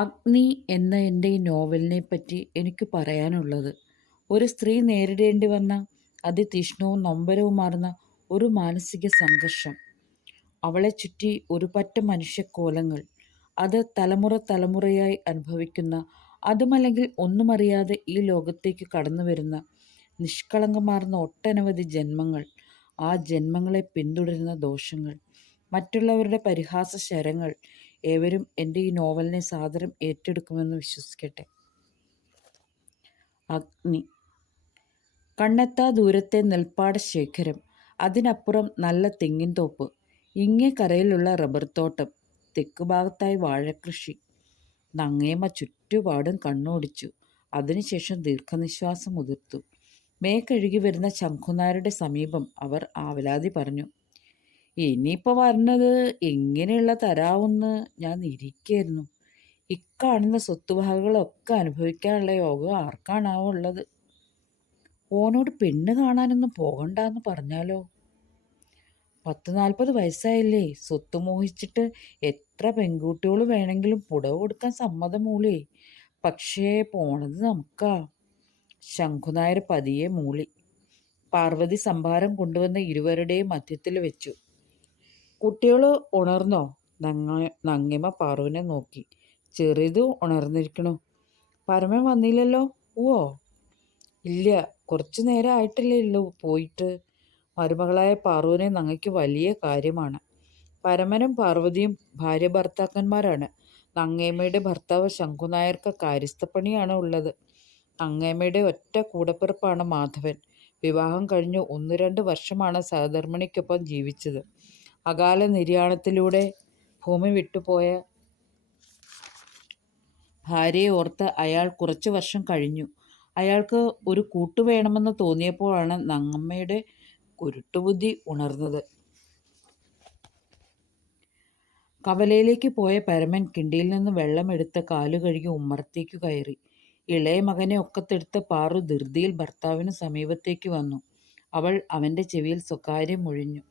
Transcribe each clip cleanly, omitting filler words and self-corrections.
അഗ്നി എന്ന എൻ്റെ ഈ നോവലിനെ പറ്റി എനിക്ക് പറയാനുള്ളത്, ഒരു സ്ത്രീ നേരിടേണ്ടി വന്ന അതിതീക്ഷ്ണവും നൊമ്പരവുമാർന്ന ഒരു മാനസിക സംഘർഷം. അവളെ ചുറ്റി ഒരു പറ്റം മനുഷ്യക്കോലങ്ങൾ. അത് തലമുറ തലമുറയായി അനുഭവിക്കുന്ന, അതുമല്ലെങ്കിൽ ഒന്നുമറിയാതെ ഈ ലോകത്തേക്ക് കടന്നു വരുന്ന നിഷ്കളങ്കമാർന്ന ഒട്ടനവധി ജന്മങ്ങൾ. ആ ജന്മങ്ങളെ പിന്തുടരുന്ന ദോഷങ്ങൾ, മറ്റുള്ളവരുടെ പരിഹാസ ശരങ്ങൾ. ഏവരും എൻ്റെ ഈ നോവലിനെ സാദരം ഏറ്റെടുക്കുമെന്ന് വിശ്വസിക്കട്ടെ. അഗ്നി. കണ്ണെത്താ ദൂരത്തെ നെൽപ്പാട ശേഖരം, അതിനപ്പുറം നല്ല തെങ്ങിൻ തോപ്പ്, ഇങ്ങേ കരയിലുള്ള റബ്ബർ തോട്ടം, തെക്കുഭാഗത്തായി വാഴക്കൃഷി. നങ്ങേമ്മ ചുറ്റുപാടും കണ്ണോടിച്ചു. അതിനുശേഷം ദീർഘനിശ്വാസം ഉതിർത്തു. കഴുകി വരുന്ന ശംഖുനായരുടെ സമീപം അവർ ആവലാതി പറഞ്ഞു. ഇനിയിപ്പോൾ വരുന്നത് എങ്ങനെയുള്ള തരാമെന്ന് ഞാൻ ഇരിക്കായിരുന്നു. ഇക്കാണുന്ന സ്വത്തുവകകളൊക്കെ അനുഭവിക്കാനുള്ള യോഗം ആർക്കാണാവോ ഉള്ളത്? ഓനോട് പെണ്ണ് കാണാനൊന്നും പോകണ്ടെന്ന് പറഞ്ഞാലോ? 40-40 വയസ്സായില്ലേ? സ്വത്ത് മോഹിച്ചിട്ട് എത്ര പെൺകുട്ടികൾ വേണമെങ്കിലും പുടവ കൊടുക്കാൻ സമ്മതം മൂളി. പക്ഷേ പോണത് നമുക്കാ. ശംഖുനായർ പതിയെ മൂളി. പാർവതി സംഭാരം കൊണ്ടുവന്ന ഇരുവരുടെയും മധ്യത്തിൽ വെച്ചു. കുട്ടികൾ ഉണർന്നോ? നങ്ങിമ പാറുവിനെ നോക്കി. ചെറുത് ഉണർന്നിരിക്കണു. പരമൻ വന്നില്ലല്ലോ? ഓ ഇല്ല, കുറച്ചു നേരം ആയിട്ടല്ലേ ഉള്ളൂ പോയിട്ട്. മരുമകളായ പാറുവിനെ നങ്ങയ്ക്ക് വലിയ കാര്യമാണ്. പരമനും പാർവതിയും ഭാര്യ ഭർത്താക്കന്മാരാണ്. നങ്ങേമ്മയുടെ ഭർത്താവ് ശംഖുനായർക്ക് കാര്യസ്ഥപ്പണിയാണ് ഉള്ളത്. നങ്ങേമ്മയുടെ ഒറ്റ കൂടപ്പിറപ്പാണ് മാധവൻ. വിവാഹം കഴിഞ്ഞ് 1-2 വർഷമാണ് സഹധർമ്മിണിക്കൊപ്പം ജീവിച്ചത്. അകാല നിര്യാണത്തിലൂടെ ഭൂമി വിട്ടുപോയ ഭാര്യയെ ഓർത്ത് അയാൾ കുറച്ചു വർഷം കഴിഞ്ഞു. അയാൾക്ക് ഒരു കൂട്ടു വേണമെന്ന് തോന്നിയപ്പോഴാണ് നങ്ങമ്മയുടെ കുരുട്ടുബുദ്ധി ഉണർന്നത്. കവലയിലേക്ക് പോയ പരമൻ കിണ്ടിയിൽ നിന്ന് വെള്ളമെടുത്ത് കാലു കഴുകി ഉമ്മറത്തേക്ക് കയറി. ഇളയ മകനെ ഒക്കത്തെടുത്ത് പാറു ധൃതിയിൽ ഭർത്താവിന് സമീപത്തേക്ക് വന്നു. അവൾ അവൻ്റെ ചെവിയിൽ സ്വകാര്യം മൊഴിഞ്ഞു.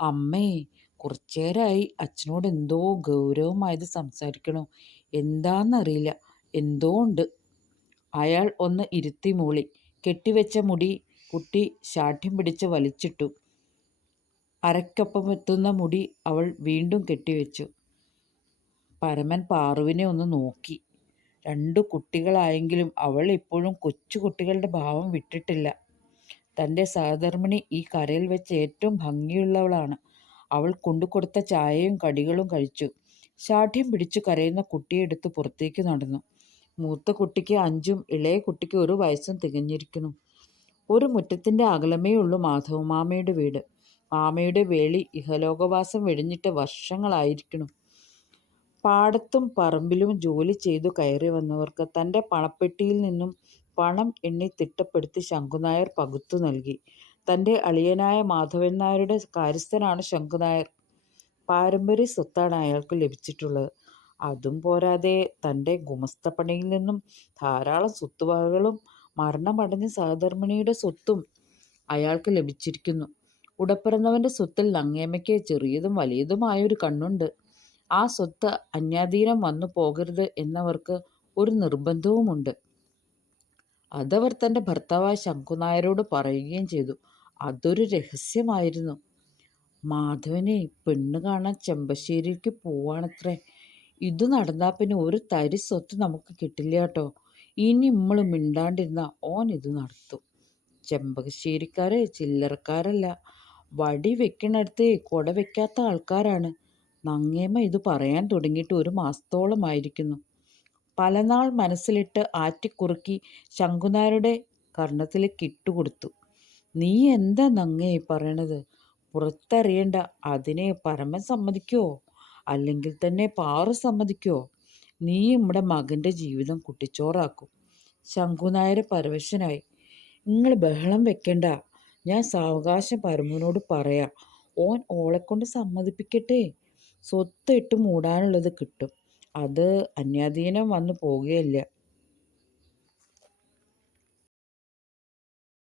അമ്മേ, കുറച്ചേരായി അച്ഛനോട് എന്തോ ഗൗരവമായത് സംസാരിക്കണോ. എന്താന്നറിയില്ല, എന്തോ ഉണ്ട്. അയാൾ ഒന്ന് ഇരുത്തി മൂളി. കെട്ടിവെച്ച മുടി കുട്ടി ശാഠ്യം പിടിച്ച് വലിച്ചിട്ടു. അരയ്ക്കൊപ്പം എത്തുന്ന മുടി അവൾ വീണ്ടും കെട്ടിവെച്ചു. പരമൻ പാറുവിനെ ഒന്ന് നോക്കി. 2 കുട്ടികളായെങ്കിലും അവൾ ഇപ്പോഴും കൊച്ചു കുട്ടികളുടെ ഭാവം വിട്ടിട്ടില്ല. തൻ്റെ സഹധർമ്മിണി ഈ കരയിൽ വെച്ച് ഏറ്റവും ഭംഗിയുള്ളവളാണ്. അവൾ കൊണ്ടുകൊടുത്ത ചായയും കടികളും കഴിച്ചു. ശാഠ്യം പിടിച്ചു കരയുന്ന കുട്ടിയെടുത്ത് പുറത്തേക്ക് നടന്നു. മൂത്ത കുട്ടിക്ക് 5ഉം ഇളയ കുട്ടിക്ക് 1 വയസ്സും തികഞ്ഞിരിക്കുന്നു. ഒരു മുറ്റത്തിൻ്റെ അകലമേ ഉള്ളൂ മാധവമാമയുടെ വീട്. മാമയുടെ വേളി ഇഹലോകവാസം വെടിഞ്ഞിട്ട് വർഷങ്ങളായിരിക്കുന്നു. പാടത്തും പറമ്പിലും ജോലി ചെയ്തു കയറി വന്നവർക്ക് തൻ്റെ പണപ്പെട്ടിയിൽ നിന്നും പണം എണ്ണി തിട്ടപ്പെടുത്തി ശംഖുനായർ പകുത്തു നൽകി. തൻ്റെ അളിയനായ മാധവൻ നായരുടെ കാര്യസ്ഥനാണ് ശംഖുനായർ. പാരമ്പര്യ സ്വത്താണ് അയാൾക്ക് ലഭിച്ചിട്ടുള്ളത്. അതും പോരാതെ തൻ്റെ ഗുമസ്തപ്പണിയിൽ നിന്നും ധാരാളം സ്വത്തുവകകളും മരണമടഞ്ഞ സഹധർമ്മിണിയുടെ സ്വത്തും അയാൾക്ക് ലഭിച്ചിരിക്കുന്നു. ഉടപ്പിറന്നവൻ്റെ സ്വത്തിൽ നങ്ങേമ്മയ്ക്ക് ചെറിയതും വലിയതുമായൊരു കണ്ണുണ്ട്. ആ സ്വത്ത് അന്യാധീനം വന്നു പോകരുത് എന്നവർക്ക് ഒരു നിർബന്ധവുമുണ്ട്. അതവർ തൻ്റെ ഭർത്താവായ ശംഖുനായരോട് പറയുകയും ചെയ്തു. അതൊരു രഹസ്യമായിരുന്നു. മാധവനെ പെണ്ണ് കാണാൻ ചെമ്പശ്ശേരിക്ക് പോവാണത്രേ. ഇത് നടന്നാൽ പിന്നെ ഒരു തരി സ്വത്ത് നമുക്ക് കിട്ടില്ല കേട്ടോ. ഇനി നമ്മൾ മിണ്ടാണ്ടിരുന്ന ഓൻ ഇത് നടത്തും. ചെമ്പകശ്ശേരിക്കാര് ചില്ലറക്കാരല്ല. വടി വെക്കണടുത്ത് കൊട വെക്കാത്ത ആൾക്കാരാണ്. നങ്ങേമ്മ ഇത് പറയാൻ തുടങ്ങിയിട്ട് 1 മാസത്തോളമായിരിക്കുന്നു. പലനാൾ മനസ്സിലിട്ട് ആറ്റിക്കുറുക്കി ശംഖുനായരുടെ കർണത്തിലേക്ക് ഇട്ടുകൊടുത്തു. നീ എന്താ നങ്ങേ പറയണത്? പുറത്തറിയണ്ട. അതിനെ പരമൻ സമ്മതിക്കോ? അല്ലെങ്കിൽ തന്നെ പാറു സമ്മതിക്കോ? നീ നമ്മുടെ മകൻ്റെ ജീവിതം കുട്ടിച്ചോറാക്കും. ശംഖുനായർ പരവശനായി. നിങ്ങൾ ബഹളം വെക്കണ്ട. ഞാൻ സാവകാശം പരമനോട് പറയാം. ഓൻ ഓളെക്കൊണ്ട് സമ്മതിപ്പിക്കട്ടെ. സ്വത്ത് ഇട്ട് മൂടാനുള്ളത് കിട്ടും. അത് അന്യാധീനം വന്നു പോകുകയില്ല.